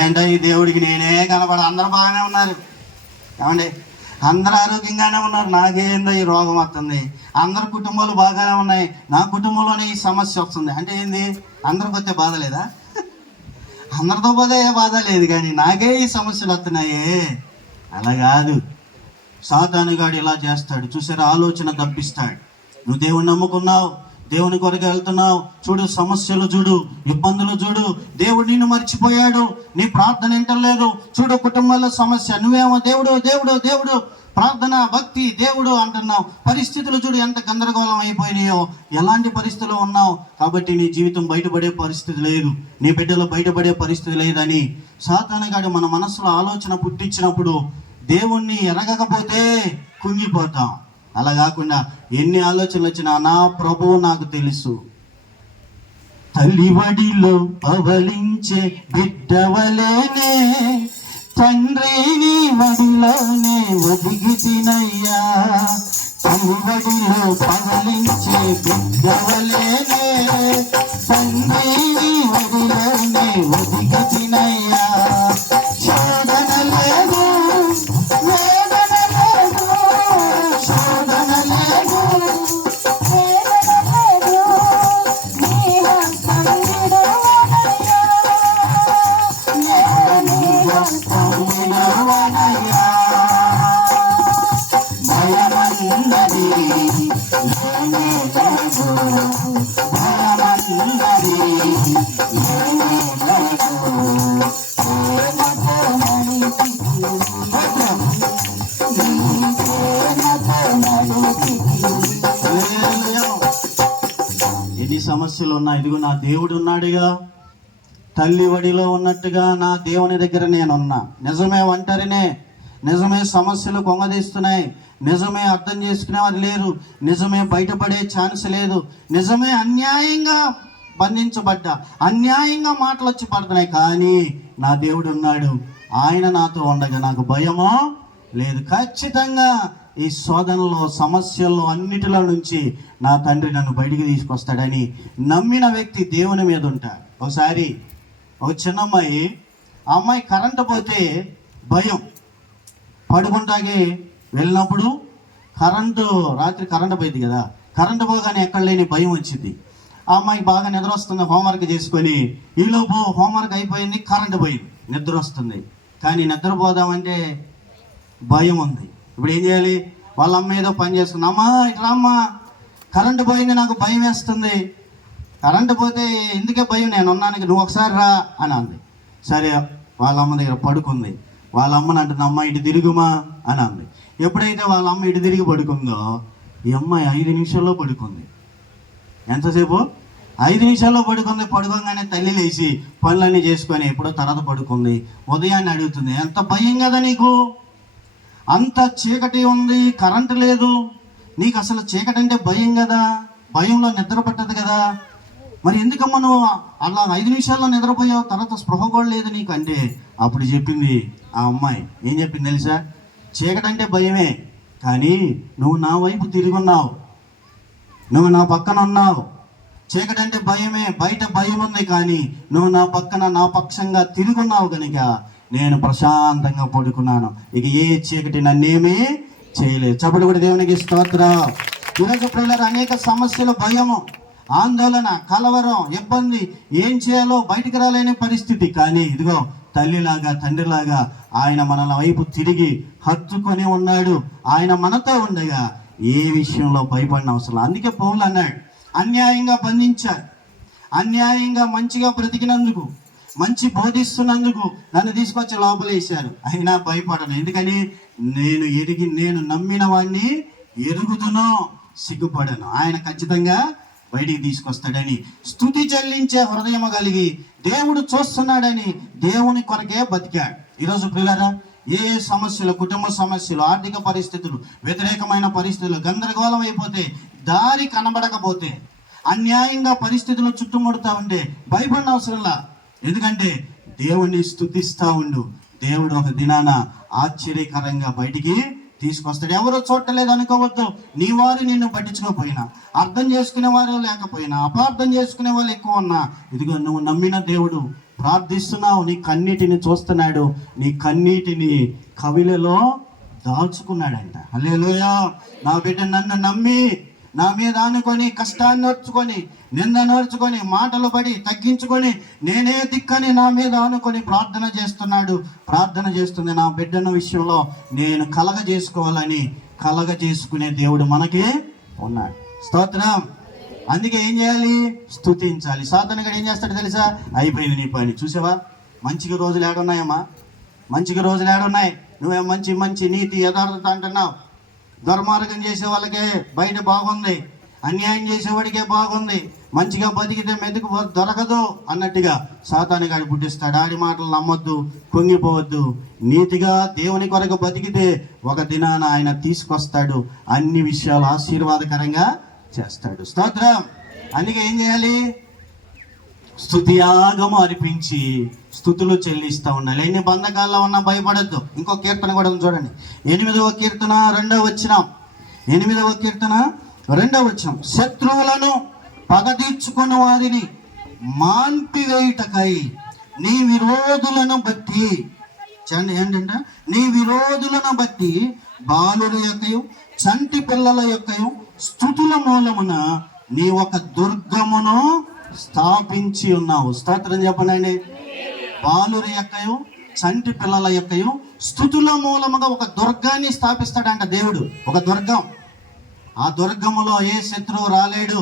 ఏంటో ఈ దేవుడికి నేనే కనపడ. అందరూ బాగానే ఉన్నారు ఏమండి, అందరూ ఆరోగ్యంగానే ఉన్నారు, నాకేందో ఈ రోగం వస్తుంది. అందరి కుటుంబాలు బాగానే ఉన్నాయి, నా కుటుంబంలోనే ఈ సమస్య వస్తుంది. అంటే ఏంది, అందరికి వచ్చే బాధ లేదా? అందరితో పోతే ఏ బాధ లేదు, కానీ నాకే ఈ సమస్యలు వస్తున్నాయే. అలా కాదు, సాతానుగాడు ఇలా చేస్తాడు. చూసారా, ఆలోచన తప్పిస్తాడు. నువ్వు దేవుని నమ్ముకున్నావు, దేవుని కొరకు వెళ్తున్నావు, చూడు సమస్యలు చూడు, ఇబ్బందులు చూడు, దేవుడు నిన్ను మర్చిపోయాడు, నీ ప్రార్థన వింటలేదు. చూడు కుటుంబాల్లో సమస్య, నువ్వేమో దేవుడు దేవుడు దేవుడు ప్రార్థన భక్తి దేవుడు అంటున్నావు. పరిస్థితులు చూడు ఎంత గందరగోళం అయిపోయినాయో, ఎలాంటి పరిస్థితులు ఉన్నావు. కాబట్టి నీ జీవితం బయటపడే పరిస్థితి లేదు, నీ బిడ్డలు బయటపడే పరిస్థితి లేదని సాతానుగాడు మన మనసులో ఆలోచన పుట్టించినప్పుడు దేవుణ్ణి ఎరగకపోతే కుంగిపోతాం. అలా కాకుండా ఎన్ని ఆలోచనలు వచ్చినా నా ప్రభువు నాకు తెలుసు. తల్లివడిలో పవలించే బిడ్డవలేనే, తండ్రిని వడిలోనే ఒదిగి తినయ్యా. తల్లివడిలో పవలించే బిడ్డవలేనే, తండ్రిని వడిలోనే ఒదిగి తినయ్యా. శోధన లేదు, ఎన్ని సమస్యలు ఉన్నా, ఇదిగో నా దేవుడు ఉన్నాడుగా. తల్లి వడిలో ఉన్నట్టుగా నా దేవుని దగ్గర నేనున్నా. నిజమే ఒంటరినే, నిజమే సమస్యలు కొంగదీస్తున్నాయి, నిజమే అర్థం చేసుకునేవారు లేరు, నిజమే బయటపడే ఛాన్స్ లేదు, నిజమే అన్యాయంగా బంధించబడ్డా, అన్యాయంగా మాటలు వచ్చి పడుతున్నాయి. కానీ నా దేవుడు ఉన్నాడు, ఆయన నాతో ఉండగా నాకు భయమో లేదు. ఖచ్చితంగా ఈ శోధనలో సమస్యల్లో అన్నిటిలో నుంచి నా తండ్రి నన్ను బయటికి తీసుకొస్తాడని నమ్మిన వ్యక్తి దేవుని మీద ఉంటాడు. ఒకసారి ఒక చిన్న అమ్మాయి, ఆ అమ్మాయి కరెంటు పోతే భయం, పడుకుంటాకి వెళ్ళినప్పుడు రాత్రి కరెంటు పోయింది కదా, కరెంటు పోగానే ఎక్కడ లేని భయం వచ్చింది. ఆ అమ్మాయికి బాగా నిద్ర వస్తుంది, హోంవర్క్ చేసుకొని ఈలోపు హోంవర్క్ అయిపోయింది, కరెంటు పోయింది, నిద్ర వస్తుంది. కానీ నిద్రపోదామంటే భయం ఉంది. ఇప్పుడు ఏం చేయాలి? వాళ్ళ అమ్మ ఏదో పని చేస్తుంది, అమ్మా ఇట్లా అమ్మా కరెంటు పోయింది, నాకు భయం వేస్తుంది. కరెంటు పోతే ఎందుకే భయం, నేను ఉన్నానికి, నువ్వు ఒకసారి రా అని అంది. సరే వాళ్ళ అమ్మ దగ్గర పడుకుంది. వాళ్ళ అమ్మని అంటుంది, అమ్మ ఇటు తిరుగుమా అని అంది. ఎప్పుడైతే వాళ్ళ అమ్మ ఇటు తిరిగి పడుకుందో, ఈ అమ్మాయి 5 నిమిషాల్లో పడుకుంది. ఎంతసేపు? 5 నిమిషాల్లో పడుకుంది. పడుకోగానే తల్లి లేచి పనులన్నీ చేసుకొని ఎప్పుడో తర్వాత పడుకుంది. ఉదయాన్నే అడుగుతుంది, ఎంత భయం కదా నీకు, అంత చీకటి ఉంది, కరెంటు లేదు, నీకు అసలు చీకటి అంటే భయం కదా, భయంలో నిద్ర పట్టదు కదా, మరి ఎందుకమ్మా నువ్వు అలా 5 నిమిషాల్లో నిద్రపోయావు, తర్వాత స్పృహ కూడా లేదు నీకు అంటే, అప్పుడు చెప్పింది ఆ అమ్మాయి, ఏం చెప్పింది తెలుసా? చీకటి అంటే భయమే, కానీ నువ్వు నా వైపు తిరుగున్నావు, నువ్వు నా పక్కన ఉన్నావు. చీకటి అంటే భయమే, బయట భయం ఉంది, కానీ నువ్వు నా పక్కన నా పక్షంగా తిరుగున్నావు కనుక నేను ప్రశాంతంగా పడుకున్నాను. ఇక ఏ చీకటి నన్నేమీ చేయలేదు. చప్పటి కూడా దేవునికి స్తోత్రం. ఈరోజు పిల్లలు అనేక సమస్యలు, భయము, ఆందోళన, కలవరం, ఇబ్బంది, ఏం చేయాలో బయటికి రాలేని పరిస్థితి. కానీ ఇదిగో తల్లిలాగా తండ్రిలాగా ఆయన మనల వైపు తిరిగి హత్తుకొని ఉన్నాడు. ఆయన మనతో ఉండగా ఏ విషయంలో భయపడిన అవసరం. అందుకే పౌలు అన్నాడు, అన్యాయంగా బంధించారు, అన్యాయంగా మంచిగా బ్రతికినందుకు, మంచి బోధిస్తున్నందుకు నన్ను తీసుకొచ్చి లోపలేశారు, అయినా భయపడను. ఎందుకని? నేను నమ్మిన వాడిని ఎరుగుతునో సిగ్గుపడను. ఆయన ఖచ్చితంగా బయటికి తీసుకొస్తాడని స్తుతి చెల్లించే హృదయం కలిగి దేవుడు చూస్తున్నాడని దేవుని కొరకే బతికాడు. ఈరోజు పిల్లరా, ఏ సమస్యలు, కుటుంబ సమస్యలు, ఆర్థిక పరిస్థితులు, వ్యతిరేకమైన పరిస్థితులు, గందరగోళం అయిపోతే, దారి కనబడకపోతే, అన్యాయంగా పరిస్థితులు చుట్టుముడుతూ ఉంటే భయపడిన అవసరంలా. ఎందుకంటే దేవుణ్ణి స్తుతిస్తూ ఉండు, దేవుడు ఒక దినాన ఆశ్చర్యకరంగా బయటికి తీసుకొస్తాడు. ఎవరో చూడలేదు అనుకోవద్దు. నీ వారు నిన్ను పట్టించుకోకపోయినా, అర్థం చేసుకునే వారు లేకపోయినా, అపార్థం చేసుకునే వాళ్ళు ఎక్కువ ఉన్నా, ఇదిగో నువ్వు నమ్మిన దేవుడు, ప్రార్థిస్తున్నావు, నీ కన్నీటిని చూస్తున్నాడు. నీ కన్నీటిని కవిలలో దాచుకున్నాడంట. హల్లెలూయా. నా బిడ్డ నన్ను నమ్మి నా మీద ఆనుకొని, కష్టాన్ని నోర్చుకొని, నింద నోర్చుకొని, మాటలు పడి తగ్గించుకొని, నేనే దిక్కని నా మీద ఆనుకొని ప్రార్థన చేస్తున్నాడు, ప్రార్థన చేస్తుంది. నా బిడ్డల విషయంలో నేను కలగజేసుకునే దేవుడు మనకి ఉన్నాడు. స్తోత్రం. అందుకే ఏం చేయాలి? స్తుతించాలి. సాతాను గడు ఏం చేస్తాడు తెలుసా? అయిపోయింది నీ పని. చూసావా, మంచిగా రోజులు ఏడున్నాయమ్మా, మంచిగా రోజులు ఏడున్నాయి. నువ్వేం మంచి మంచి నీతి యథార్థత అంటున్నావు. దుర్మార్గం చేసే వాళ్ళకే బయట బాగుంది, అన్యాయం చేసేవాడికే బాగుంది, మంచిగా బతికితే మెతుకు దొరకదు అన్నట్టుగా సాతాను గాడి పుట్టిస్తాడు. ఆడి మాటలు నమ్మొద్దు, కుంగిపోవద్దు. నీతిగా దేవుని కొరకు బతికితే ఒక దినాన ఆయన తీసుకొస్తాడు, అన్ని విషయాలు ఆశీర్వాదకరంగా చేస్తాడు. స్తోత్రం. అందుకే ఏం చేయాలి? స్తుతియాగము అర్పించి స్తుతులు చెల్లిస్తూ ఉండాలి. ఎన్ని బంధకాల్లో ఉన్నా భయపడద్దు. ఇంకో కీర్తన కూడా చూడండి, 8వ కీర్తన 2వ వచనం. 8వ కీర్తన 2వ వచనం. శత్రువులను పగ తీర్చుకున్న వారిని మాన్పివేయుటకై నీ విరోధులను బట్టి, ఏంటంటే నీ విరోధులను బట్టి బాలుల యొక్కయు చంటి పిల్లల యొక్కయు స్తుతుల మూలమున నీ ఒక దుర్గమును స్థాపించి ఉన్నావు. స్తోత్రం చెప్పనండి. బాలుర యొక్కయు చంటి పిల్లల యొక్కయు స్తుతుల మూలముగా ఒక దుర్గాన్ని స్థాపిస్తాడంట దేవుడు. ఒక దుర్గం. ఆ దుర్గములో ఏ శత్రువు రాలేడు,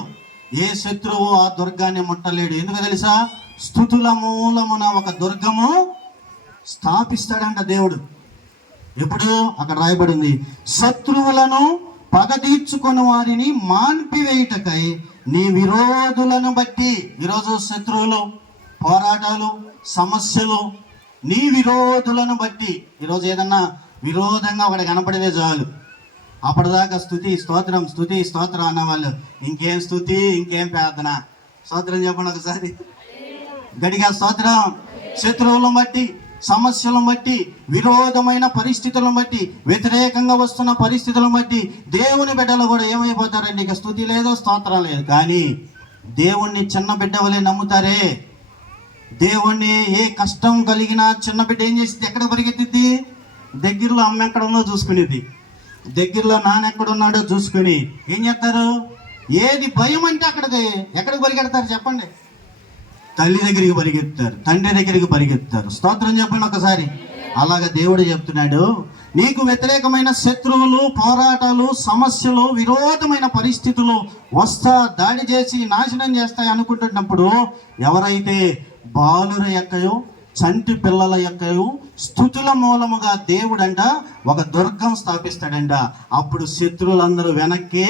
ఏ శత్రువు ఆ దుర్గాన్ని ముట్టలేడు. ఎందుకు తెలుసా? స్తుతుల మూలమున ఒక దుర్గము స్థాపిస్తాడంట దేవుడు. ఎప్పుడు? అక్కడ రాయబడింది, శత్రువులను పగ తీర్చుకుని వారిని మాన్పివేయుటకై నీ విరోధులను బట్టి. ఈరోజు శత్రువులు, పోరాటాలు, సమస్యలు నీ విరోధులను బట్టి. ఈరోజు ఏదన్నా విరోధంగా ఒకటి కనపడితే చాలు, అప్పటిదాకా స్తుతి స్తోత్రం, స్తుతి స్తోత్రం అన్నవాళ్ళు ఇంకేం స్తుతి, ఇంకేం ప్రార్థన. స్తోత్రం చెప్పండి ఒకసారి గడిగా. స్తోత్రం. శత్రువులను బట్టి, సమస్యలను బట్టి, విరోధమైన పరిస్థితులను బట్టి, వ్యతిరేకంగా వస్తున్న పరిస్థితులను బట్టి దేవుని బిడ్డలు కూడా ఏమైపోతారండి? ఇక స్తుతి లేదు, స్తోత్రం లేదు. కానీ దేవుణ్ణి చిన్న బిడ్డ వలె నమ్ముతారే. దేవుణ్ణి ఏ కష్టం కలిగినా చిన్న బిడ్డ ఏం చేసింది? ఎక్కడ పరిగెత్తిద్ది? దగ్గరలో అమ్మ ఎక్కడ ఉందో చూసుకునేది, దగ్గరలో నాన్న ఎక్కడున్నాడో చూసుకుని ఏం చేస్తారు? ఏది భయం అంటే ఎక్కడికి పరిగెడతారు చెప్పండి? తల్లి దగ్గరికి పరిగెత్తారు, తండ్రి దగ్గరికి పరిగెత్తారు. స్తోత్రం చెప్పండి ఒకసారి. అలాగ దేవుడు చెప్తున్నాడు, నీకు వ్యతిరేకమైన శత్రువులు, పోరాటాలు, సమస్యలు, విరోధమైన పరిస్థితులు వస్తా దాడి చేసి నాశనం చేస్తాయి అనుకుంటున్నప్పుడు, ఎవరైతే బాలుర యొక్కయో చంటి పిల్లల యొక్కయో స్తుతుల మూలముగా దేవుడంట ఒక దుర్గం స్థాపిస్తాడంట. అప్పుడు శత్రువులందరూ వెనక్కి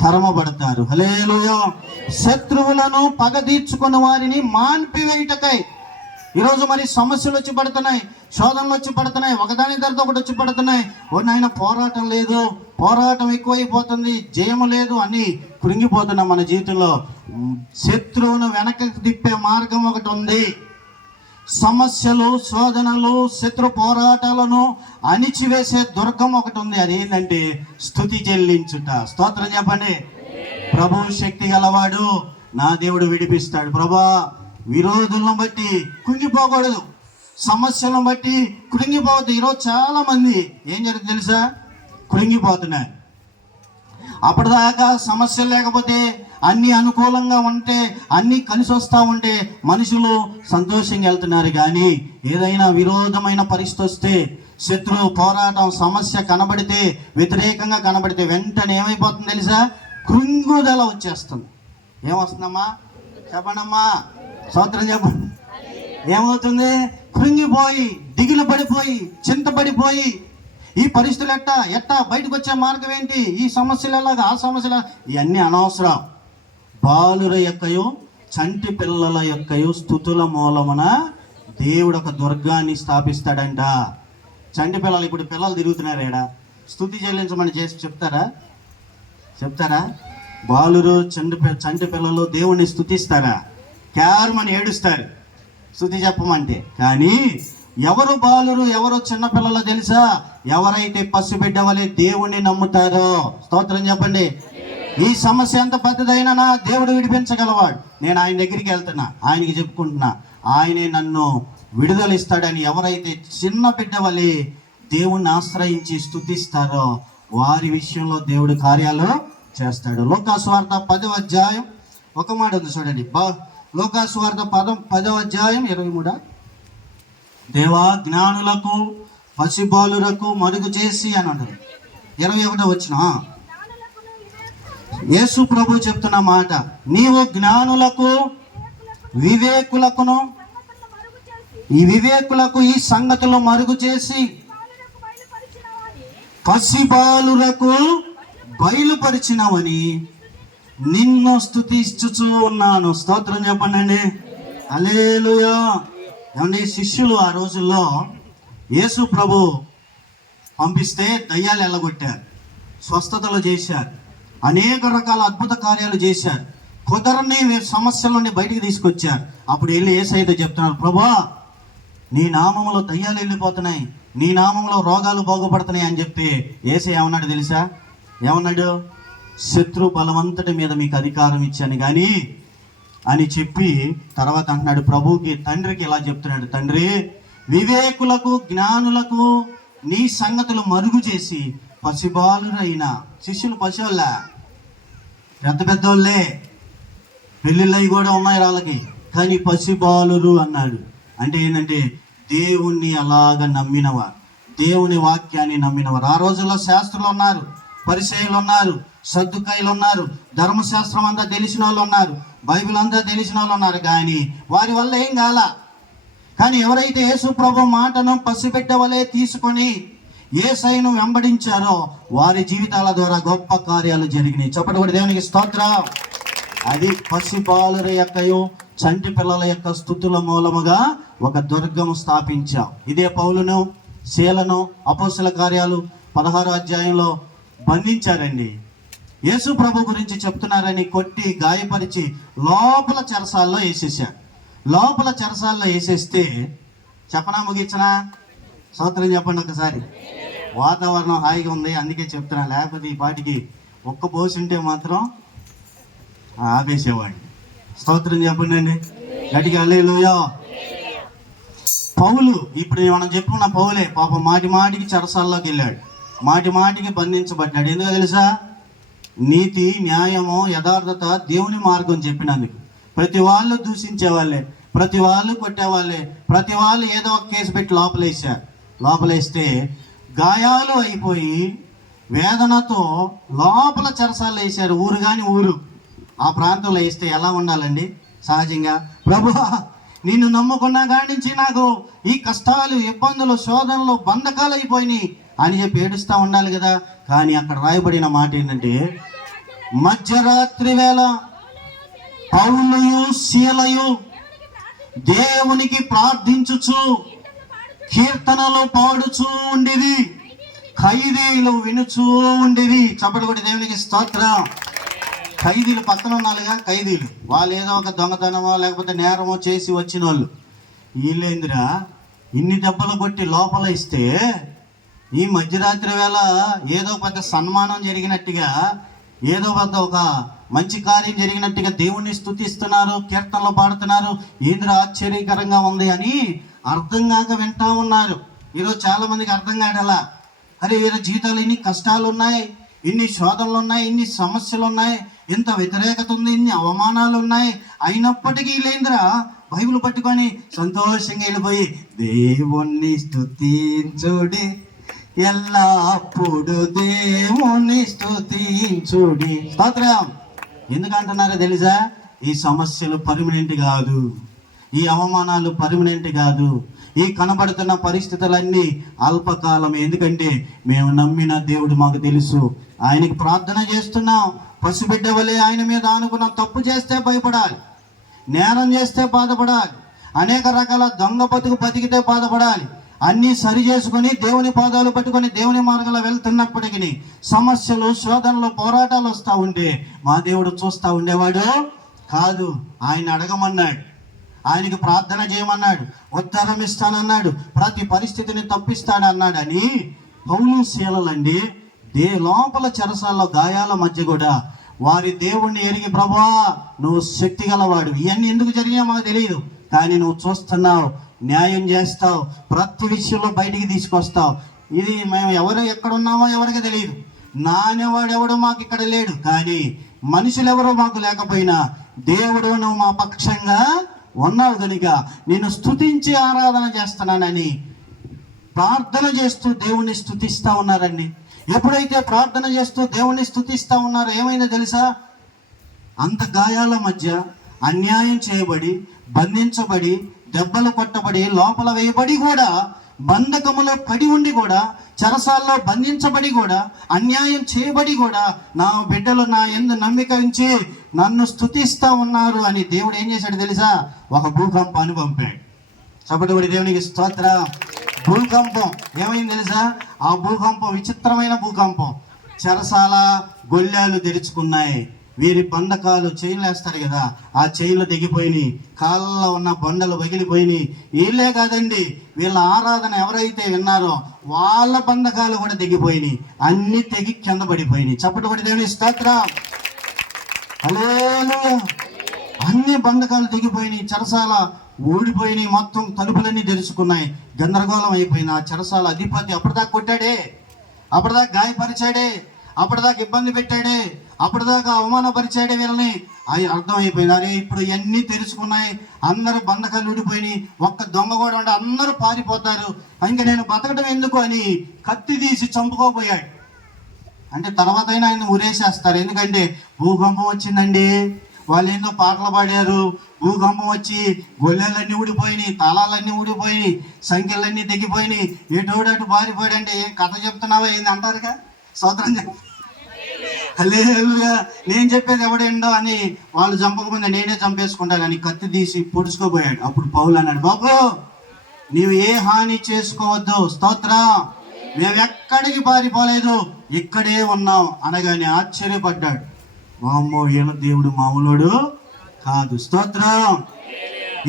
తరమబడతారు. హల్లెలూయా. శత్రువులను పగ తీర్చుకున్న వారిని మాన్పివేయుటకై. ఈరోజు మరి సమస్యలు వచ్చి పడుతున్నాయి, శోధనలు వచ్చి పడుతున్నాయి, ఒకదాని తర్వాత ఒకటి వచ్చి పడుతున్నాయి. నాయన పోరాటం లేదు, పోరాటం ఎక్కువైపోతుంది, జయము లేదు అని కృంగిపోతున్నాం మన జీవితంలో. శత్రువును వెనక్కి తిప్పే మార్గం ఒకటి ఉంది. సమస్యలు, శోధనలు, శత్రు పోరాటాలను అణిచివేసే దుర్గం ఒకటి ఉంది. అది ఏంటంటే స్తుతి చెల్లించుట. స్తోత్రం చెప్పండి. ప్రభువు శక్తి గలవాడు, నా దేవుడు విడిపిస్తాడు. ప్రభా, విరోధులను బట్టి కుంగిపోకూడదు, సమస్యలను బట్టి కృంగిపోవద్దు. ఈరోజు చాలా మంది ఏం జరుగుతుంది తెలుసా? కృంగిపోతున్నారు. అప్పటిదాకా సమస్యలు లేకపోతే, అన్ని అనుకూలంగా ఉంటే, అన్ని కలిసి వస్తూ ఉంటే మనుషులు సంతోషంగా వెళ్తున్నారు. కానీ ఏదైనా విరోధమైన పరిస్థితి వస్తే, శత్రువు పోరాటం, సమస్య కనబడితే, వ్యతిరేకంగా కనబడితే వెంటనే ఏమైపోతుంది తెలుసా? కృంగుదల వచ్చేస్తుంది. ఏమొస్తుందమ్మా చెప్పండమ్మా, స్తోత్రం చెప్పండి. ఏమవుతుంది? కృంగిపోయి, దిగులు పడిపోయి, చింతపడిపోయి, ఈ పరిస్థితులు ఎట్టా బయటకు వచ్చే మార్గం ఏంటి, ఈ సమస్యలు ఎలాగా, ఆ సమస్యలు, ఇవన్నీ అనవసరం. బాలుర యొక్కయో చంటి పిల్లల యొక్కయో స్తుతుల మూలమున దేవుడు ఒక దుర్గాన్ని స్థాపిస్తాడంట. చంటి పిల్లలు, ఇప్పుడు పిల్లలు తిరుగుతున్నారు, ఏడా స్తుతి చెల్లించమని చేసి చెప్తారా? బాలురు, చంటి పిల్లలు దేవుణ్ణి స్తుతిస్తారా? కేవలం ఏడుస్తారు స్తుతి చెప్పమంటే. కానీ ఎవరు బాలురు, ఎవరు చిన్నపిల్లలు తెలుసా? ఎవరైతే పసిబిడ్డ వలె దేవుణ్ణి నమ్ముతారో. స్తోత్రం చెప్పండి. ఈ సమస్య ఎంత పెద్దదైనా నా దేవుడు విడిపించగలవాడు. నేను ఆయన దగ్గరికి వెళ్తున్నా, ఆయనకి చెప్పుకుంటున్నా, ఆయనే నన్ను విడుదల ఇస్తాడని ఎవరైతే చిన్న బిడ్డ వలె దేవుణ్ణి ఆశ్రయించి స్తుతిస్తారో వారి విషయంలో దేవుడు కార్యాలు చేస్తాడు. లోకాసు వార్త 10వ అధ్యాయం ఒక మాట ఉంది చూడండి. లోకాసు వార్త 10వ అధ్యాయం 23. దేవా జ్ఞానులకు పసిబాలురకు మరుగు చేసి అని అంటారు. 21 వచ్చిన యేసు ప్రభు చెప్తున్న మాట, నీవు జ్ఞానులకు వివేకులకును ఈ సంగతులు మరుగు చేసి పసిబాలురకు బయలుపరిచినవని నిన్ను స్తుతించుచూ ఉన్నాను. స్తోత్రం చెప్పండి. హల్లెలూయా. ఏమండి, శిష్యులు ఆ రోజుల్లో యేసు ప్రభు పంపిస్తే దయ్యాలు ఎల్లగొట్టారు, స్వస్థతలు చేశారు, అనేక రకాల అద్భుత కార్యాలు చేశారు, కుదరని సమస్యల నుండి బయటికి తీసుకొచ్చారు. అప్పుడు వెళ్ళి యేసయ్యతో చెప్తున్నారు, ప్రభా నీ నామములో దయ్యాలు వెళ్ళిపోతున్నాయి, నీ నామంలో రోగాలు బాగుపడుతున్నాయి అని చెప్తే యేసయ్య ఏమన్నాడు తెలుసా? ఏమన్నాడు? శత్రు బలవంతటి మీద మీకు అధికారం ఇచ్చాను కానీ అని చెప్పి తర్వాత అంటున్నాడు ప్రభువుకి, తండ్రికి ఇలా చెప్తున్నాడు, తండ్రి వివేకులకు జ్ఞానులకు నీ సంగతులు మరుగు చేసి పసిబాలురైన శిష్యులు, పసివాళ్ళ పెద్ద పెద్దోళ్ళే, పెళ్ళిళ్ళవి కూడా ఉన్నాయి వాళ్ళకి, కానీ పసిబాలురు అన్నాడు. అంటే ఏంటంటే దేవుణ్ణి అలాగ నమ్మినవారు, దేవుని వాక్యాన్ని నమ్మినవారు. ఆ రోజుల్లో శాస్త్రులు ఉన్నారు, పరిసయ్యులు ఉన్నారు, సద్దుకాయలు ఉన్నారు, ధర్మశాస్త్రం అంతా తెలిసిన వాళ్ళు ఉన్నారు, బైబిల్ అంతా తెలిసిన వాళ్ళు ఉన్నారు, కానీ వారి వల్ల ఏం కాల. కానీ ఎవరైతే యేసు ప్రభు మాటను పసిబిడ్డ వలె తీసుకొని యేసయ్యను వెంబడించారో వారి జీవితాల ద్వారా గొప్ప కార్యాలు జరిగినాయి. చెప్పండి కూడా దేవునికి స్తోత్రం. అది పసిబాలుర యొక్కయు చంటి పిల్లల యొక్క స్తుతుల మూలముగా ఒక దుర్గము స్థాపించాం. ఇదే పౌలును శీలను అపోస్తల కార్యాలు 16వ అధ్యాయంలో బంధించారండి. యేసు ప్రభు గురించి చెప్తున్నారని కొట్టి గాయపరిచి లోపల చెరసాల్లో వేసేసారు. లోపల చెరసాల్లో వేసేస్తే చెప్పనా ముగించనా? స్తోత్రం చెప్పండి ఒకసారి. వాతావరణం హాయిగా ఉంది అందుకే చెప్తున్నా, లేకపోతే ఈ పాటికి ఒక్క పోసి ఉంటే మాత్రం ఆపేసేవాడిని. స్తోత్రం చెప్పండి అండి గట్టిగా. హల్లెలూయా. పౌలు, ఇప్పుడు మనం చెప్పుకున్న పౌలే పాపం మాటి మాటికి చెరసాల్లోకి వెళ్ళాడు, మాటి మాటికి బంధించబడ్డాడు. ఎందుకో తెలుసా? నీతి, న్యాయము, యథార్థత, దేవుని మార్గం చెప్పినందుకు. ప్రతి వాళ్ళు దూషించేవాళ్ళే, ప్రతి వాళ్ళు కొట్టేవాళ్ళే, ప్రతి వాళ్ళు ఏదో ఒక కేసు పెట్టి లోపలేసారు. లోపలేస్తే గాయాలు అయిపోయి వేదనతో లోపల చెరసాలు వేసారు. ఊరు కానీ ఊరు ఆ ప్రాంతంలో వేస్తే ఎలా ఉండాలండి? సహజంగా ప్రభువా నిన్ను నమ్ముకున్నా కాడి నుంచి నాకు ఈ కష్టాలు, ఇబ్బందులు, శోధనలు, బంధకాలు అయిపోయినాయి అని చెప్పి ఏడుస్తూ ఉండాలి కదా. కానీ అక్కడ రాయబడిన మాట ఏంటంటే, మధ్యరాత్రి వేళ పౌలుయు శీలయు దేవునికి ప్రార్థించుచు కీర్తనలు పాడుచూ ఉండేది, ఖైదీలు వినుచూ ఉండేది. చప్పటి కొట్టి దేవునికి స్తోత్రం. ఖైదీలు పక్కన ఉన్నారుగా, ఖైదీలు వాళ్ళు ఏదో ఒక దొంగతనమో లేకపోతే నేరమో చేసి వచ్చిన వాళ్ళు. వీళ్ళేందిరా ఇన్ని దెబ్బలు కొట్టి లోపల ఇస్తే ఈ మధ్యరాత్రి వేళ ఏదో పెద్ద సన్మానం జరిగినట్టుగా, ఏదో పెద్ద ఒక మంచి కార్యం జరిగినట్టుగా దేవుణ్ణి స్తుతిస్తున్నారు, కీర్తనలు పాడుతున్నారు. ఏందిరా ఆశ్చర్యకరంగా ఉంది అని అర్థం కాక వింటా ఉన్నారు. ఈరోజు చాలా మందికి అర్థం కాడలా. అరే వీళ్ళ జీవితాలు ఇన్ని కష్టాలు ఉన్నాయి, ఇన్ని శోధనలు ఉన్నాయి, ఇన్ని సమస్యలు ఉన్నాయి, ఇంత వ్యతిరేకత ఉంది, ఇన్ని అవమానాలు ఉన్నాయి, అయినప్పటికీ లేంద్రా బైబిల్ పట్టుకొని సంతోషంగా వెళ్ళిపోయి దేవుణ్ణి స్తుతించుడి, ఎల్లప్పుడు దేవుణ్ణి స్తుతించుడి. స్తోత్రం. ఎందుకంటున్నారో తెలుసా? ఈ సమస్యలు పర్మనెంట్ కాదు, ఈ అవమానాలు పర్మనెంట్ కాదు, ఈ కనబడుతున్న పరిస్థితులన్నీ అల్పకాలం. ఎందుకంటే మేము నమ్మిన దేవుడు మాకు తెలుసు, ఆయనకి ప్రార్థన చేస్తున్నాం. పసిబిడ్డ వలె ఆయన మీద ఆనుకున్నాం. తప్పు చేస్తే భయపడాలి, నేరం చేస్తే బాధపడాలి, అనేక రకాల దొంగ బతికితే బాధపడాలి. అన్నీ సరి చేసుకొని దేవుని పాదాలు పట్టుకొని దేవుని మార్గంలో వెళ్తున్నప్పటికీ సమస్యలు, శోధనలు, పోరాటాలు వస్తూ ఉంటే మా దేవుడు చూస్తూ ఉండేవాడు కాదు. ఆయన అడగమన్నాడు. ఆయనకి ప్రార్థన చేయమన్నాడు, ఉత్తరం ఇస్తానన్నాడు, ప్రతి పరిస్థితిని తప్పిస్తాడన్నాడని పౌలు శీలలండి లోపల చెరసాల్లో గాయాల మధ్య కూడా వారి దేవుణ్ణి ఎరిగి, ప్రభువా నువ్వు శక్తి గలవాడు, ఇవన్నీ ఎందుకు జరిగినా మాకు తెలియదు, కానీ నువ్వు చూస్తున్నావు, న్యాయం చేస్తావు, ప్రతి విషయంలో బయటికి తీసుకొస్తావు. ఇది మేము ఎవరు ఎక్కడున్నామో ఎవరికి తెలియదు, నానేవాడు ఎవడో మాకు ఇక్కడ లేడు, కానీ మనుషులు ఎవరో మాకు లేకపోయినా దేవుడు నువ్వు మా పక్షంగా ఉన్నావు కనుక నేను స్తుతించి ఆరాధన చేస్తున్నానని ప్రార్థన చేస్తూ దేవుణ్ణి స్తుతిస్తూ ఉన్నారండి. ఎప్పుడైతే ప్రార్థన చేస్తూ దేవుణ్ణి స్తుతిస్తూ ఉన్నారో ఏమైందో తెలుసా? అంత గాయాల మధ్య అన్యాయం చేయబడి, బంధించబడి, దెబ్బలు కొట్టబడి, లోపల వేయబడి కూడా, బంధకములో పడి ఉండి కూడా, చెరసాల్లో బంధించబడి కూడా, అన్యాయం చేయబడి కూడా, నా బిడ్డలు నా యందు నమ్మిక ఉంచి నన్ను స్తుతిస్తూ ఉన్నారు అని దేవుడు ఏం చేశాడు తెలుసా? ఒక భూకంపాన్ని పంపాడు. చప్పటి దేవునికి స్తోత్రం. భూకంపం ఏమైంది తెలుసా? ఆ భూకంపం విచిత్రమైన భూకంపం. చెరసాల గొల్లాలు తెరుచుకున్నాయి, వీరి బంధకాలు చైన్లు వేస్తారు కదా, ఆ చైన్లు తెగిపోయినాయి, కాళ్ళలో ఉన్న బండలు పగిలిపోయినాయి. వీళ్ళే కాదండి, వీళ్ళ ఆరాధన ఎవరైతే విన్నారో వాళ్ళ బంధకాలు కూడా తెగిపోయినాయి, అన్ని తెగి కింద పడిపోయినాయి. చప్పటి దేవుని స్తోత్రం. హల్లెలూయా. అన్ని బంధకాలు తెగిపోయినాయి, చెరసాల ఊడిపోయినాయి, మొత్తం తలుపులన్నీ తెరుచుకున్నాయి, గందరగోళం అయిపోయింది. ఆ చెరసాల అధిపతి అప్పటిదాకా కొట్టాడే, అప్పటిదాకా గాయపరిచాడే, అప్పటిదాకా ఇబ్బంది పెట్టాడే, అప్పటిదాకా అవమానపరిచాడే వీళ్ళని. అవి అర్థమైపోయింది, అరే ఇప్పుడు ఇవన్నీ తెరుచుకున్నాయి, అందరూ బంధకాలు ఊడిపోయినాయి, ఒక్క దొంగ కూడా ఉంటే అందరూ పారిపోతారు, ఇంకా నేను బతకడం ఎందుకు అని కత్తి తీసి చంపుకోపోయాడు. అంటే తర్వాత అయినా ఆయన ఉరేసేస్తారు, ఎందుకంటే భూకంపం వచ్చిందండి. వాళ్ళు ఏందో పాటలు పాడారు, భూకంపం వచ్చి గొల్లెలన్నీ ఊడిపోయినాయి, తాళాలన్నీ ఊడిపోయినాయి, సంఖ్యలన్నీ తెగిపోయినాయి, ఎటోడటు పారిపోయాడంటే ఏం కథ చెప్తున్నావా ఏంది అంటారుగా. స్తోత్రం. హల్లెలూయా. నేను చెప్పేది ఎవడేండో అని వాళ్ళు చంపకముందే నేనే చంపేసుకుంటానని కత్తి తీసి పొడుచుకోపోయాడు. అప్పుడు పౌలు అన్నాడు, బాబు నీవు ఏ హాని చేసుకోవద్దు, స్తోత్రం, మేము ఎక్కడికి పారిపోలేదు, ఇక్కడే ఉన్నాం అనగానే ఆశ్చర్యపడ్డాడు. వామ్మో, ఈయన దేవుడు మామూలుడు కాదు. స్తోత్రం.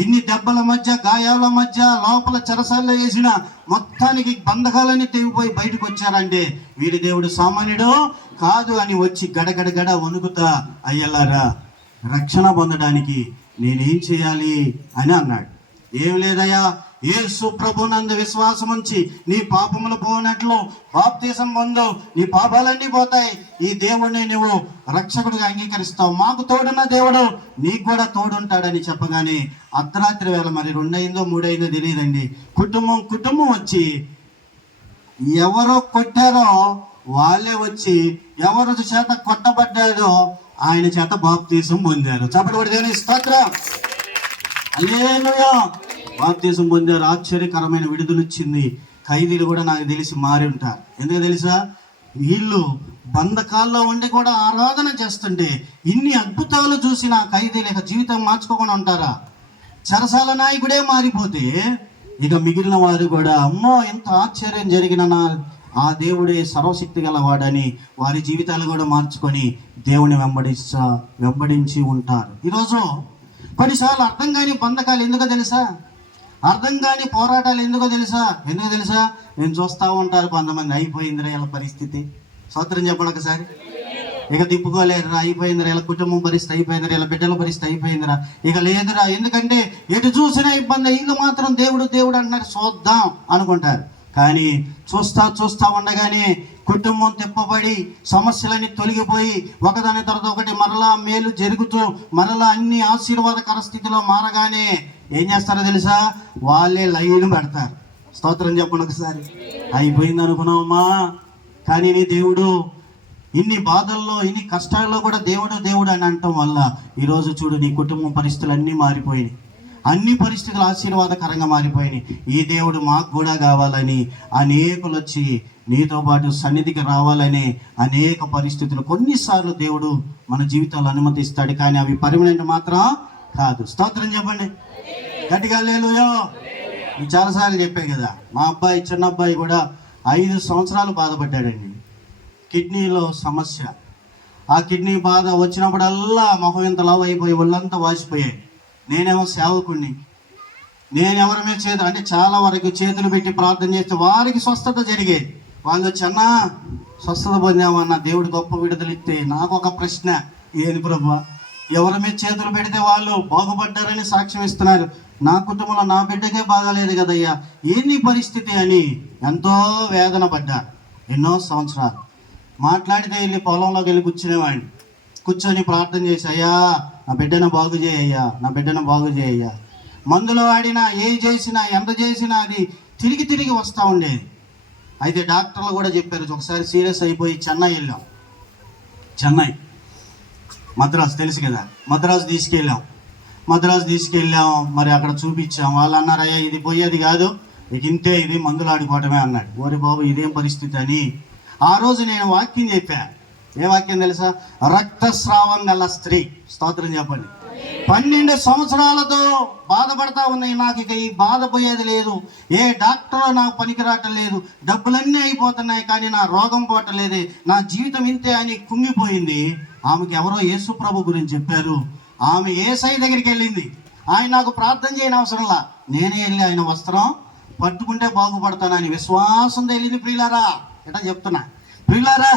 ఇన్ని దెబ్బల మధ్య, గాయాల మధ్య, లోపల చెరసాల్లో వేసిన మొత్తానికి బంధకాలన్నీ తెగిపోయి బయటకు వచ్చారంటే వీడి దేవుడు సామాన్యుడు కాదు అని వచ్చి గడగడగడ వణుకుతా, అయ్యలారా రక్షణ పొందడానికి నేనేం చేయాలి అని అన్నాడు. ఏం లేదయ్యా, యేసు ప్రభునందు విశ్వాసం ఉంచి నీ పాపములు పోనట్లు బాప్తీసం పొందు, నీ పాపాలన్నీ పోతాయి, ఈ దేవుడిని నువ్వు రక్షకుడిగా అంగీకరిస్తావు, మాకు తోడున్న దేవుడు నీకు కూడా తోడుంటాడని చెప్పగానే అర్ధరాత్రి వేళ, మరి 2 అయిందో 3 అయిందో తెలియదండి, కుటుంబం వచ్చి ఎవరో కొట్టారో వాళ్ళే వచ్చి ఎవరి చేత కొట్టబడ్డాడో ఆయన చేత బాప్తీసం పొందారు. చప్పటి దేవుని స్తోత్రం. హల్లెలూయా. బాప్తీసం పొందారు. ఆశ్చర్యకరమైన విడుదల వచ్చింది. ఖైదీలు కూడా నాకు తెలిసి మారి ఉంటారు. ఎందుకు తెలుసా? వీళ్ళు బంధకాల్లో ఉండి కూడా ఆరాధన చేస్తుంటే ఇన్ని అద్భుతాలు చూసిన ఖైదీలు ఇక జీవితం మార్చుకోకుండా ఉంటారా? చెరసాల నాయకుడే మారిపోతే ఇక మిగిలిన వారు కూడా అమ్మో ఎంత ఆశ్చర్యం జరిగిన ఆ దేవుడే సర్వశక్తి గలవాడని వారి జీవితాలు కూడా మార్చుకొని దేవుని వెంబడించి ఉంటారు. ఈరోజు కొన్నిసార్లు అర్థం కాని బంధకాలు ఎందుకో తెలుసా? అర్థం కాని పోరాటాలు ఎందుకో తెలుసా? నేను చూస్తూ ఉంటారు కొంతమంది, అయిపోయిందిరా ఇలా పరిస్థితి. స్తోత్రం చెప్పండి ఒకసారి. ఇక తిప్పుకోలేదురా, అయిపోయిందిరా, ఇలా కుటుంబం పరిస్థితి అయిపోయిందిరా, ఇలా బిడ్డల పరిస్థితి అయిపోయిందిరా, ఇక లేదురా, ఎందుకంటే ఎటు చూసినా ఇబ్బంది, వీళ్ళు మాత్రం దేవుడు దేవుడు అంటున్నారు, చూద్దాం అనుకుంటారు. కానీ చూస్తా ఉండగానే కుటుంబం తిప్పబడి సమస్యలన్నీ తొలగిపోయి ఒకదాని తర్వాత ఒకటి మరలా మేలు జరుగుతూ మరలా అన్ని ఆశీర్వాదకర స్థితిలో మారగానే ఏం చేస్తారో తెలుసా? వాళ్ళే లైన్ పెడతారు. స్తోత్రం చెప్పండి ఒకసారి. అయిపోయింది అనుకున్నావమ్మా, కానీ నీ దేవుడు ఇన్ని బాధల్లో ఇన్ని కష్టాల్లో కూడా దేవుడు అని అనటం వల్ల ఈరోజు చూడు నీ కుటుంబం పరిస్థితులు అన్నీ మారిపోయినాయి, అన్ని పరిస్థితులు ఆశీర్వాదకరంగా మారిపోయినాయి. ఈ దేవుడు మాకు కూడా కావాలని అనేకులు వచ్చి నీతో పాటు సన్నిధికి రావాలని అనేక పరిస్థితులు కొన్నిసార్లు దేవుడు మన జీవితాలు అనుమతిస్తాడు, కానీ అవి పర్మనెంట్ మాత్రం కాదు. స్తోత్రం చెప్పండి గట్టిగా. హల్లెలూయా. నేను చాలాసార్లు చెప్పాను కదా, మా అబ్బాయి చిన్న అబ్బాయి కూడా 5 సంవత్సరాలు బాధపడ్డాడండి. కిడ్నీలో సమస్య. ఆ కిడ్నీ బాధ వచ్చినప్పుడల్లా మొహం ఎంత లావు అయిపోయి ఒళ్ళంతా వాసిపోయాయి. నేనేమో సేవకుణ్ణి. నేను ఎవరి మీద చేతులు అంటే చాలా వరకు చేతులు పెట్టి ప్రార్థన చేస్తే వారికి స్వస్థత జరిగేది. వాళ్ళు వచ్చి స్వస్థత పొందామన్న దేవుడు గొప్ప విడుదల ఇస్తే నాకు ఒక ప్రశ్న, ఏది ప్రభువా, ఎవరి మీద చేతులు పెడితే వాళ్ళు బాగుపడ్డారని సాక్ష్యం ఇస్తున్నారు, నా కుటుంబంలో నా బిడ్డకే బాగాలేదు కదయ్యా, ఏంది పరిస్థితి అని ఎంతో వేదన పడ్డా. ఎన్నో సంవత్సరాలు మాట్లాడితే వెళ్ళి పొలంలోకి వెళ్ళి కూర్చొని ప్రార్థన చేసి, అయ్యా నా బిడ్డను బాగు చేయ్యా, నా బిడ్డను బాగు చేయ్యా. మందులు వాడినా, ఏం చేసినా, ఎంత చేసినా అది తిరిగి వస్తూ ఉండేది. అయితే డాక్టర్లు కూడా చెప్పారు, ఒకసారి సీరియస్ అయిపోయి చెన్నై వెళ్ళాం. మద్రాసు తెలుసు కదా, మద్రాసు తీసుకెళ్ళాం. మరి అక్కడ చూపించాం. వాళ్ళు అన్నారు, అయ్యా ఇది పోయేది కాదు, ఇక ఇంతే, ఇది మందులు ఆడుకోవటమే అన్నాడు. ఓరి బాబు ఇదేం పరిస్థితి అని ఆ రోజు నేను వాక్యం చెప్పా. ఏ వాక్యం తెలుసా? రక్తస్రావం గల స్త్రీ, స్తోత్రం చెప్పండి, 12 సంవత్సరాలతో బాధపడతా ఉన్నాయి. నాకు ఇక ఈ బాధ పోయేది లేదు, ఏ డాక్టర్ నాకు పనికిరాటం లేదు, డబ్బులన్నీ అయిపోతున్నాయి, కానీ నా రోగం పోవట్లేదే, నా జీవితం ఇంతే అని కుంగిపోయింది. ఆమెకి ఎవరో యేసు ప్రభు గురించి చెప్పారు. ఆమె యేసయ్య దగ్గరికి వెళ్ళింది. ఆయన నాకు ప్రార్థన చేయని అవసరంలా, నేనే వెళ్ళి ఆయన వస్త్రం పట్టుకుంటే బాగుపడతానని విశ్వాసంతో వెళ్ళింది. ప్రియులారా, ఎట్లా చెప్తున్నా, ప్రియులారా,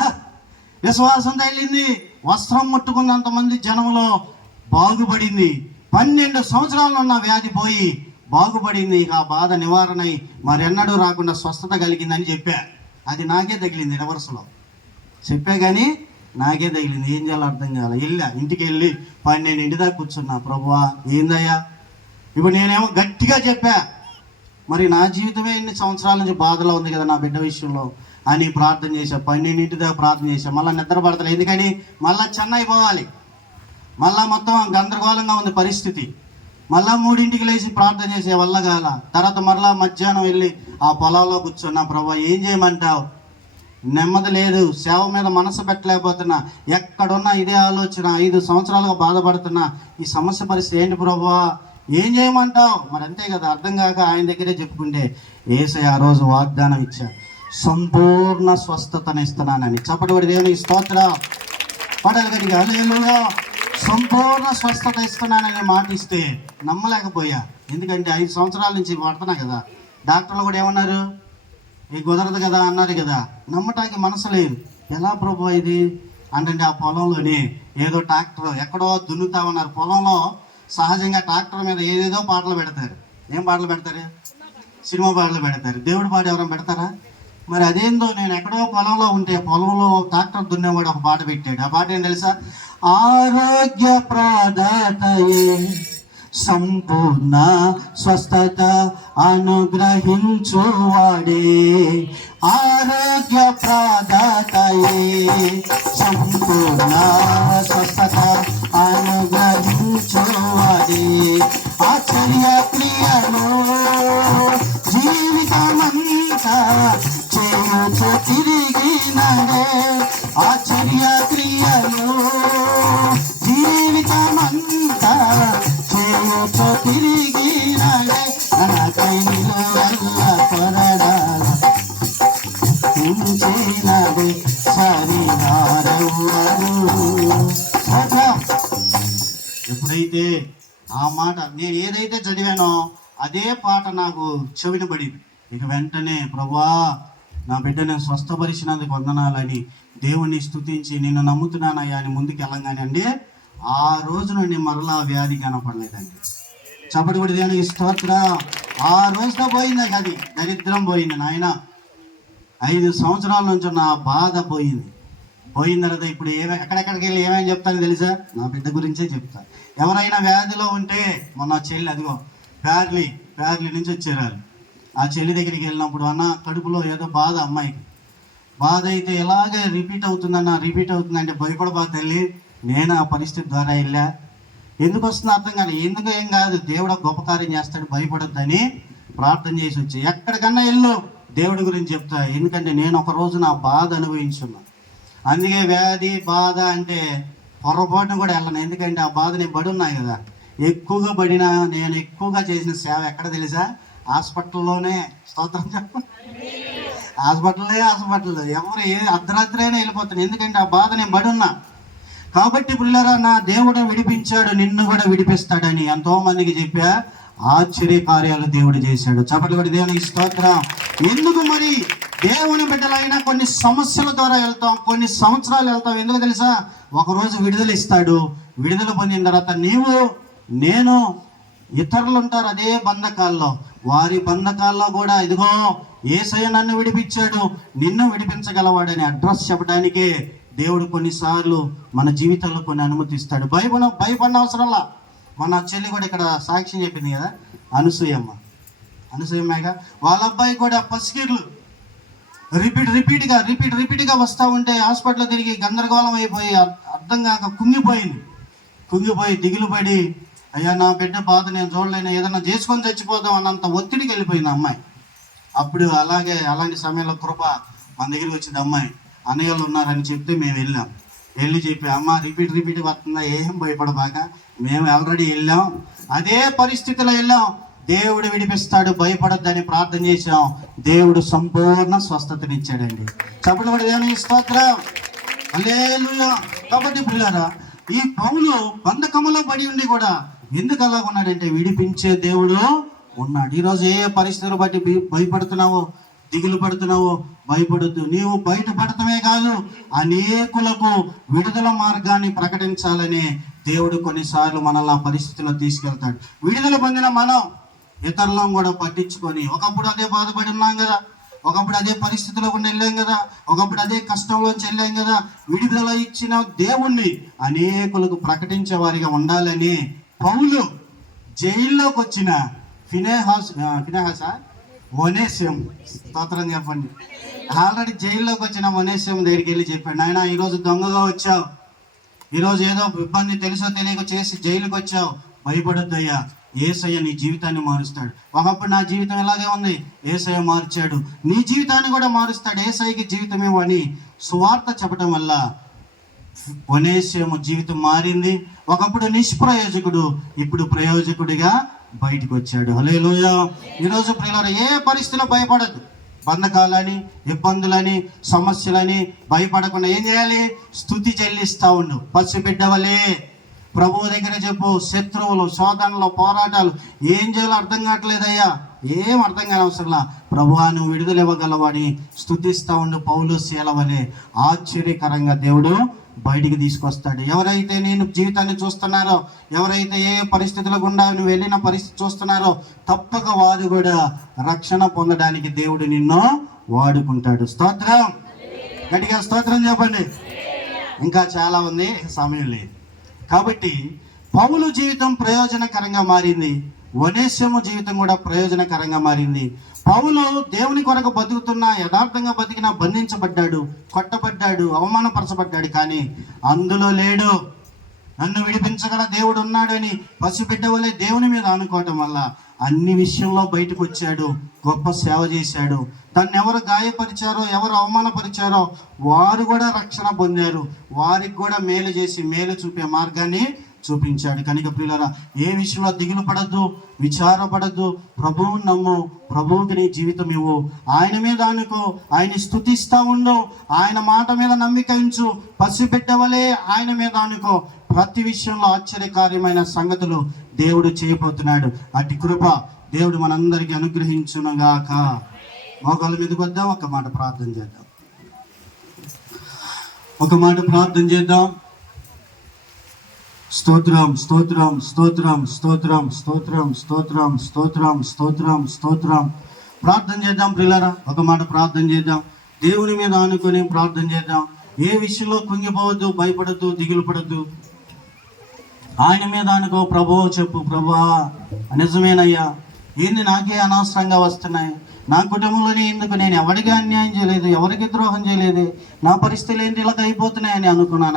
విశ్వాసంతో వెళ్ళింది. వస్త్రం ముట్టుకున్నంతమంది జనంలో బాగుపడింది. 12 సంవత్సరాలు ఉన్న వ్యాధి పోయి బాగుపడింది. ఇక ఆ బాధ నివారణ అయి మరెన్నడూ రాకుండా స్వస్థత కలిగిందని చెప్పా. అది నాకే తగిలింది, రివర్స్లో చెప్పా కానీ నాకే తగిలింది. ఏం చేయాలో అర్థం కావాలి. ఇంటికి వెళ్ళి 12 దాకా కూర్చున్నా. ప్రభువా ఏందయ్యా, ఇప్పుడు నేనేమో గట్టిగా చెప్పా, మరి నా జీవితమే ఇన్ని సంవత్సరాల నుంచి బాధలో ఉంది కదా నా బిడ్డ విషయంలో అని ప్రార్థన చేశా. 12 దాకా ప్రార్థన చేశా. మళ్ళీ నిద్ర పడతలే, ఎందుకని మళ్ళీ చెన్నై పోవాలి. మళ్ళీ మొత్తం గందరగోళంగా ఉంది పరిస్థితి. మళ్ళీ 3ంటికి లేచి ప్రార్థన చేసే వల్ల కాల. తర్వాత మరలా మధ్యాహ్నం వెళ్ళి ఆ పొలంలో కూర్చున్నా. ప్రభువా ఏం చేయమంటావు, నెమ్మది లేదు, సేవ మీద మనసు పెట్టలేకపోతున్నా, ఎక్కడున్నా ఇదే ఆలోచన, 5 సంవత్సరాలుగా బాధపడుతున్నా, ఈ సమస్య పరిస్థితి ఏంటి ప్రభువా, ఏం చేయమంటావు? మరి అంతే కదా, అర్థం కాక ఆయన దగ్గరే చెప్పుకుంటే యేసయ్య ఆ రోజు వాగ్దానం ఇచ్చా, సంపూర్ణ స్వస్థతను ఇస్తున్నానని. చప్పటి దేవుని స్తోత్రం. పడాలి గట్టిగా హల్లెలూయా. సంపూర్ణ స్వస్థత ఇస్తున్నానని మాట ఇస్తే నమ్మలేకపోయా. ఎందుకంటే 5 సంవత్సరాల నుంచి పడుతున్నా కదా. డాక్టర్లు కూడా ఏమన్నారు, ఇది కుదరదు కదా అన్నారు కదా. నమ్మటానికి మనసు లేదు. ఎలా ప్రభు ఇది అంటే ఆ పొలంలోని ఏదో ట్రాక్టర్ ఎక్కడో దున్నుతా ఉన్నారు. పొలంలో సహజంగా ట్రాక్టర్ మీద ఏదేదో పాటలు పెడతారు. ఏం పాటలు పెడతారు? సినిమా పాటలు పెడతారు. దేవుడి పాట ఎవరైనా పెడతారా? మరి అదేందో, నేను ఎక్కడో పొలంలో ఉంటే పొలంలో ట్రాక్టర్ దున్నేవాడు ఒక పాట పెట్టాడు. ఆ పాట ఏం తెలుసా? ఆరోగ్య ప్రదాతయే సంపూర్ణ స్వస్థత అనుగ్రహించువాడే, ఆరోగ్య ప్రదాతయే సంపూర్ణ స్వస్థత అనుగ్రహించువాడే, ఆశ్చర్య క్రియలో జీవితమంతా చేయుచు తిరిగినడే, ఆశ్చర్య క్రియలో జీవితమంతా చేయుచు తిరిగినడే, నాకై నిలువెల్ల కొరడాల ఉంచినదే సరిహారవ్వరు. ఎప్పుడైతే ఆ మాట నేను ఏదైతే చదివానో అదే పాట నాకు చెవిన పడింది. ఇక వెంటనే ప్రభువా నా బిడ్డను స్వస్థపరిచినందుకు వందనాలని దేవుణ్ణి స్తుతించి నిన్ను నమ్ముతున్నానయ్యా అని ముందుకు వెళ్ళంగానే అండి ఆ రోజు నుండి మరలా వ్యాధి కనపడలేదండి. చప్పటి కూడా దేవునికి స్తోత్రం. ఆ రోజుతో పోయింది అది, దరిద్రం పోయింది నాయన. 5 సంవత్సరాల నుంచి నా బాధ పోయిన తర్వాత ఇప్పుడు ఎక్కడెక్కడికి వెళ్ళి ఏమేమి చెప్తాను తెలుసా? నా బిడ్డ గురించే చెప్తాను. ఎవరైనా వ్యాధిలో ఉంటే మొన్న చెల్లి, అదిగో ప్యార్లీ నుంచి వచ్చారు. ఆ చెల్లి దగ్గరికి వెళ్ళినప్పుడు, అన్న కడుపులో ఏదో బాధ, అమ్మాయికి బాధ అయితే ఎలాగే రిపీట్ అవుతుందంటే భయపడబా తల్లి, నేను ఆ పరిస్థితి ద్వారా వెళ్ళా. ఎందుకు వస్తుందో అర్థం కాదు, ఎందుకు ఏం కాదు, దేవుడు గొప్ప కార్యం చేస్తాడు, భయపడొద్దని ప్రార్థన చేసి వచ్చి ఎక్కడికన్నా వెళ్ళు దేవుడి గురించి చెప్తా. ఎందుకంటే నేను ఒక రోజు నా బాధ అనుభవించున్నా. అందుకే వ్యాధి బాధ అంటే పొరపాటును కూడా వెళ్ళను. ఎందుకంటే ఆ బాధ నేను పడున్నాయి కదా. ఎక్కువగా పడినా నేను ఎక్కువగా చేసిన సేవ ఎక్కడ తెలుసా? హాస్పిటల్లోనే. స్తోత్రం చెప్పండి. హాస్పిటల్ ఎవరు అర్ధరాత్రి అయినా వెళ్ళిపోతాను. ఎందుకంటే ఆ బాధ నేను పడున్నా. కాబట్టి పిల్లరా, నా దేవుడు విడిపించాడు, నిన్ను కూడా విడిపిస్తాడని ఎంతో మందికి చెప్పా. ఆశ్చర్య కార్యాలు దేవుడు చేశాడు. చప్పట్లు కూడా దేవునికి స్తోత్రం. ఎందుకు మరి దేవుని బిడ్డలైనా కొన్ని సమస్యల ద్వారా వెళ్తాం, కొన్ని సంవత్సరాలు వెళ్తాం. ఎందుకు తెలుసా? ఒకరోజు విడుదల ఇస్తాడు. విడుదల పొందిన తర్వాత నేను ఇతరులు ఉంటారు అదే బంధకాల్లో, వారి బంధకాల్లో కూడా ఇదిగో యేసయ్య నన్ను విడిపించాడు, నిన్ను విడిపించగలవాడని అడ్రస్ చెప్పడానికే దేవుడు కొన్నిసార్లు మన జీవితంలో కొన్ని అనుమతిస్తాడు. భయపడిన అవసరంలా. మన చెల్లి కూడా ఇక్కడ సాక్ష్యం చెప్పింది కదా, అనసూయమ్మగా వాళ్ళ అబ్బాయి కూడా పసికిర్లు రిపీట్గా వస్తూ ఉంటే హాస్పిటల్ తిరిగి గందరగోళం అయిపోయి అర్థం కాక కుంగిపోయి దిగులు పడి, అయ్యా నా బిడ్డ బాధ నేను చూడలేను, ఏదైనా చేసుకొని చచ్చిపోదాం అన్నంత ఒత్తిడికి వెళ్ళిపోయింది అమ్మాయి. అప్పుడు అలాంటి సమయంలో కృప మన దగ్గరికి వచ్చింది. అమ్మాయి అన్నయ్యలు ఉన్నారని చెప్తే మేము వెళ్ళి చెప్పి, అమ్మ రిపీట్ వస్తుందా, ఏం భయపడబాక, మేము ఆల్రెడీ వెళ్ళాం, అదే పరిస్థితిలో వెళ్ళాం, దేవుడు విడిపిస్తాడు, భయపడొద్దని ప్రార్థన చేశాం. దేవుడు సంపూర్ణ స్వస్థతనిచ్చాడండి. చప్పట్లు కూడా దేవునికి స్తోత్రం. హల్లెలూయా. కాబట్టి పిల్లరా, ఈ పౌలు బంధకములో పడి ఉండి కూడా ఎందుకు అలా ఉన్నాడంటే విడిపించే దేవుడు ఉన్నాడు. ఈరోజు ఏ పరిస్థితులు బట్టి భయపడుతున్నావో, దిగులు పడుతున్నావో భయపడద్దు. నీవు బయటపడటమే కాదు, అనేకులకు విడుదల మార్గాన్ని ప్రకటించాలని దేవుడు కొన్నిసార్లు మనల్ని ఆ పరిస్థితిలో తీసుకెళ్తాడు. విడుదల పొందిన మనం ఇతరులను కూడా పట్టించుకొని, ఒకప్పుడు అదే బాధపడి ఉన్నాం కదా, ఒకప్పుడు అదే పరిస్థితిలో ఉండి వెళ్ళాం కదా, ఒకప్పుడు అదే కష్టంలోంచి వెళ్ళాం కదా, విడుదల ఇచ్చిన దేవుణ్ణి అనేకులకు ప్రకటించే వారిగా ఉండాలని పౌలు జైల్లోకి వచ్చిన ఒనేసియం, స్తోత్రం చెప్పండి, ఆల్రెడీ జైల్లోకి వచ్చిన ఒనేసియం దగ్గరికి వెళ్ళి చెప్పాడు, నాయన ఈరోజు దొంగగా వచ్చావు, ఈరోజు ఏదో ఇబ్బంది తెలుసో తెలియక చేసి జైలుకి వచ్చావు, భయపడొద్దయ్యా, యేసయ్య నీ జీవితాన్ని మారుస్తాడు. ఒకప్పుడు నా జీవితం ఇలాగే ఉంది, యేసయ్య మార్చాడు, నీ జీవితాన్ని కూడా మారుస్తాడు, యేసయ్యకి జీవితమేమో అని సువార్త చెప్పడం వల్ల ఒనేసియము జీవితం మారింది. ఒకప్పుడు నిష్ప్రయోజకుడు, ఇప్పుడు ప్రయోజకుడిగా బయటకు వచ్చాడు. హల్లెలూయా. ఈరోజు ప్రియులారా, ఏ పరిస్థితిలో భయపడద్దు. బంధకాలని, ఇబ్బందులని, సమస్యలని భయపడకుండా ఏం చేయాలి? స్తుతి చెల్లిస్తా ఉండు. పసిబిడ్డవలే ప్రభువు దగ్గర చెప్పు. శత్రువులు, శోధనలు, పోరాటాలు ఏం చేయాలో అర్థం కావట్లేదయ్యా, ఏం అర్థం కాని అవసరంలా, ప్రభువా నువ్వు విడుదల ఇవ్వగలవని స్తుతిస్తా ఉండు. పౌలు శీలవలే ఆశ్చర్యకరంగా దేవుడు బయటికి తీసుకొస్తాడు. ఎవరైతే నేను జీవితాన్ని చూస్తున్నారో, ఎవరైతే ఏ పరిస్థితుల గుండా నువ్వు వెళ్ళిన పరిస్థితి చూస్తున్నారో, తప్పక వారు కూడా రక్షణ పొందడానికి దేవుడు నిన్ను వాడుకుంటాడు. స్తోత్రం. గట్టిగా స్తోత్రం చెప్పండి. ఇంకా చాలా ఉంది, సమయం లేదు. కాబట్టి పౌలు జీవితం ప్రయోజనకరంగా మారింది, ఒనేసిము జీవితం కూడా ప్రయోజనకరంగా మారింది. పౌలు దేవుని కొరకు బతుకుతున్నా, యథార్థంగా బతికినా బంధించబడ్డాడు, కొట్టబడ్డాడు, అవమానపరచబడ్డాడు, కానీ అందులో లేడు. నన్ను విడిపించగల దేవుడు ఉన్నాడని పసిబిడ్డ వలె దేవుని మీద అనుకోవటం వల్ల అన్ని విషయంలో బయటకు వచ్చాడు, గొప్ప సేవ చేశాడు. తను ఎవరు గాయపరిచారో, ఎవరు అవమానపరిచారో వారు కూడా రక్షణ పొందారు. వారికి కూడా మేలు చేసి మేలు చూపే మార్గాన్ని చూపించాడు. కనుక ప్రియులారా, ఏ విషయంలో దిగులు పడద్దు, విచారపడద్దు. ప్రభువుని నమ్ము, ప్రభువుకి నీ జీవితం ఇవ్వు, ఆయన మీద అనుకో, ఆయన స్తుతిస్తా ఉండు, ఆయన మాట మీద నమ్మిక ఉంచు, పసిబిడ్డవలే ఆయన మీద అనుకో. ప్రతి విషయంలో ఆశ్చర్యకార్యమైన సంగతులు దేవుడు చేయబోతున్నాడు. అటు కృప దేవుడు మనందరికీ అనుగ్రహించునుగాక. మోకాళ్ళ మీదకి వద్దాం, ఒక మాట ప్రార్థన చేద్దాం. స్తోత్రం స్తోత్రం స్తోత్రం స్తోత్రం స్తోత్రం స్తోత్రం స్తోత్రం స్తోత్రం స్తోత్రం. ప్రార్థన చేద్దాం ప్రియులారా, ఒక మాట ప్రార్థన చేద్దాం. దేవుని మీద ఆనుకొని ప్రార్థన చేద్దాం. ఏ విషయంలో కుంగిపోవద్దు, భయపడద్దు, దిగులు పడద్దు. ఆయన మీద అనుకో. ప్రభువా చెప్పు, ప్రభువా నిజమేనయ్యా, ఏంది నాకే అనవసరంగా వస్తున్నాయి, నా కుటుంబంలోనే ఎందుకు, నేను ఎవరికి అన్యాయం చేయలేదు, ఎవరికి ద్రోహం చేయలేదు, నా పరిస్థితులు ఏంటి ఇలాగ అయిపోతున్నాయని అనుకున్నాను.